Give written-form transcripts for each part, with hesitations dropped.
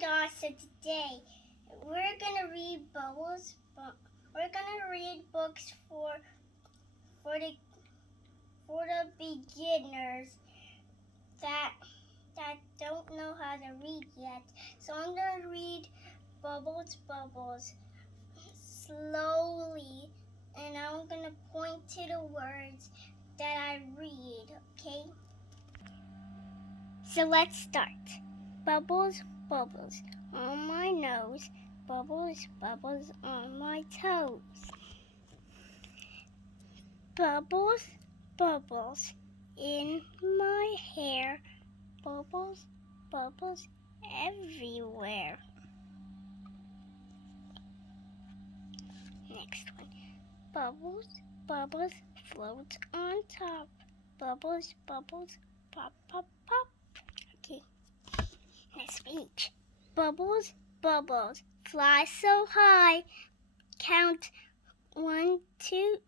gosh, so today we're gonna read bubbles. We're gonna read books for the beginners that don't know how to read yet. So I'm gonna read Bubbles slowly, and I'm gonna point to the words that I read, okay? So let's start. Bubbles, bubbles on my nose, bubbles, bubbles on my toes. Bubbles, bubbles in my hair, bubbles, bubbles everywhere. Next one. Bubbles, bubbles float on top, bubbles, bubbles, pop, pop, pop. Okay, next page. Bubbles, bubbles fly so high, count 1, 2,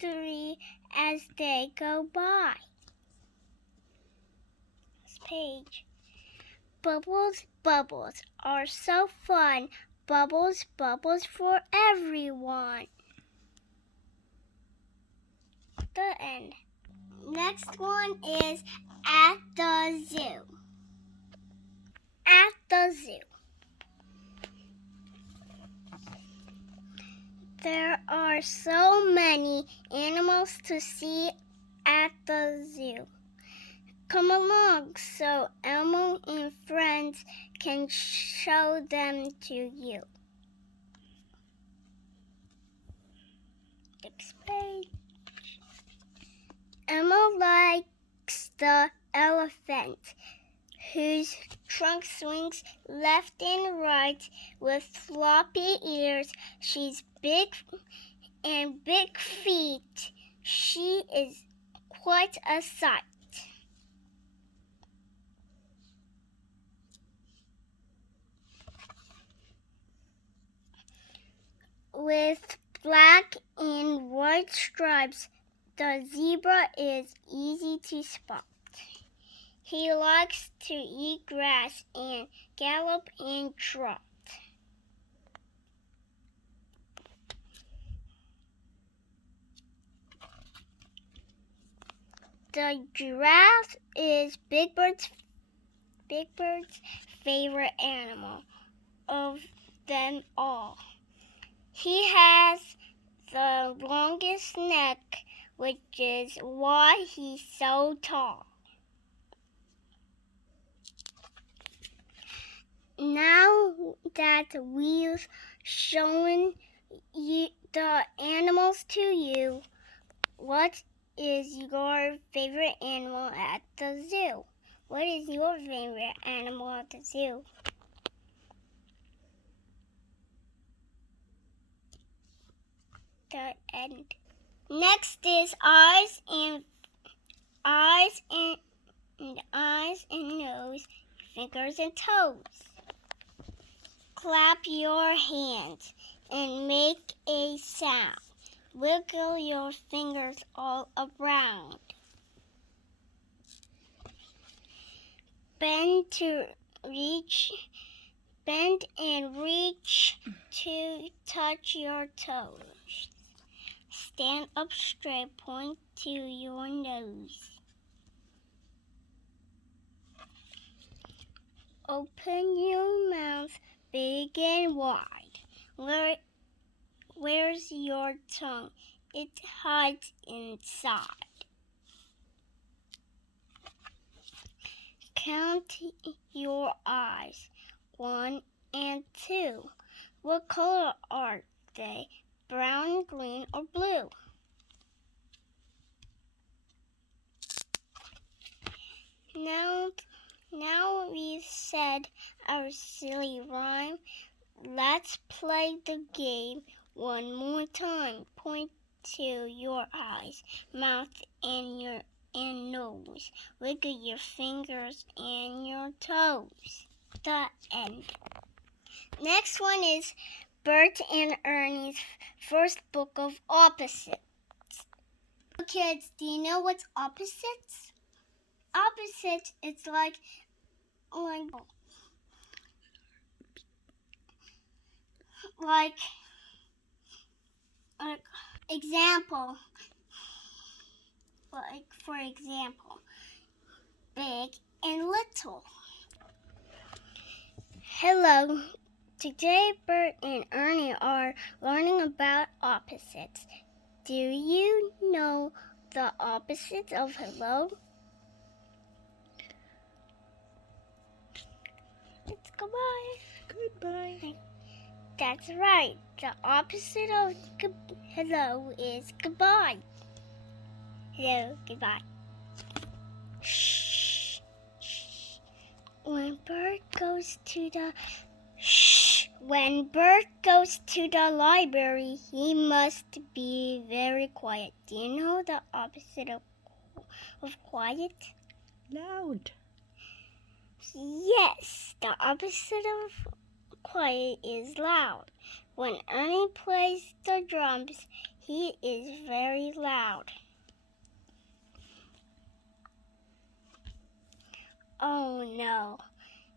3 as they go by. Next page. Bubbles, bubbles are so fun, bubbles, bubbles for everyone. The end. Next one is at the zoo. At the zoo. There are so many animals to see at the zoo. Come along so Elmo and friends can show them to you. Next page. Elmo likes the elephant, whose trunk swings left and right with floppy ears. She's big and big feet. She is quite a sight. With black and white stripes, the zebra is easy to spot. He likes to eat grass and gallop and trot. The giraffe is Big Bird's favorite animal of them all. He has the longest neck, which is why he's so tall. Now that we've shown you the animals to you, what is your favorite animal at the zoo? What is your favorite animal at the zoo? The end. Next is eyes and nose, fingers and toes. Clap your hands and make a sound. Wiggle your fingers all around. Bend and reach to touch your toes. Stand up straight, point to your nose. Open your mouth big and wide. Where's your tongue? It hides inside. Count your eyes, 1 and 2. What color are they? Brown, green, or blue? Now we've said our silly rhyme. Let's play the game one more time. Point to your eyes, mouth, and nose. Wiggle your fingers and your toes. The end. Next one is Bert and Ernie's first book of opposites. Kids, do you know what's opposites? Opposites, it's like like example, like for example, big and little. Hello. Today Bert and Ernie are learning about opposites. Do you know the opposite of hello? It's goodbye. Goodbye. That's right. The opposite of hello is goodbye. Hello, goodbye. Shh. Shh. When Bert goes to the library, he must be very quiet. Do you know the opposite of quiet? Loud. Yes, the opposite of quiet is loud. When Ernie plays the drums, he is very loud. Oh no,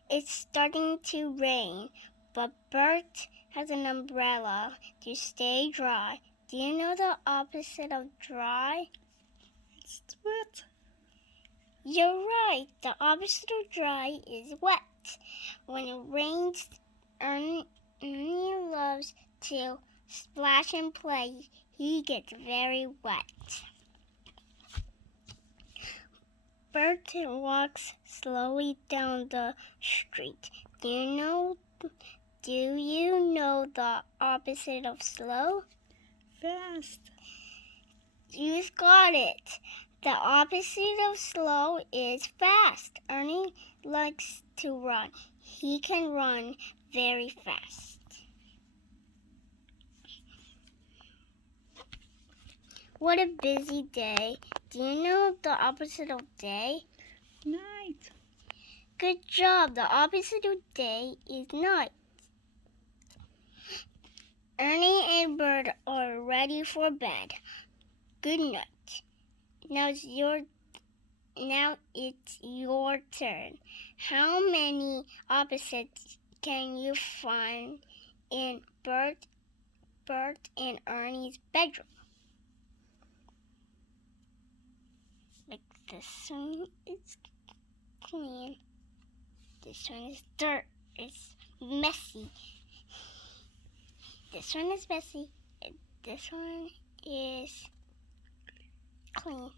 it's starting to rain, but Bert has an umbrella to stay dry. Do you know the opposite of dry? It's wet. You're right. The opposite of dry is wet. When it rains, Ernie loves to splash and play. He gets very wet. Bert walks slowly down the street. Do you know the opposite of slow? Fast. You've got it. The opposite of slow is fast. Ernie likes to run. He can run very fast. What a busy day. Do you know the opposite of day? Night. Good job. The opposite of day is night. Ernie and Bert are ready for bed. Good night. Now it's your turn. How many opposites can you find in Bert and Ernie's bedroom? Like this one is clean. This one is dirt. It's messy. This one is messy. This one is clean.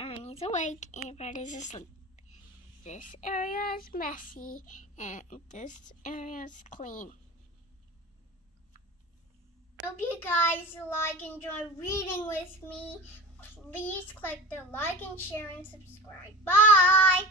Ernie's awake and Bert is asleep. This area is messy and this area is clean. Hope you guys enjoy reading with me. Please click the like and share and subscribe. Bye!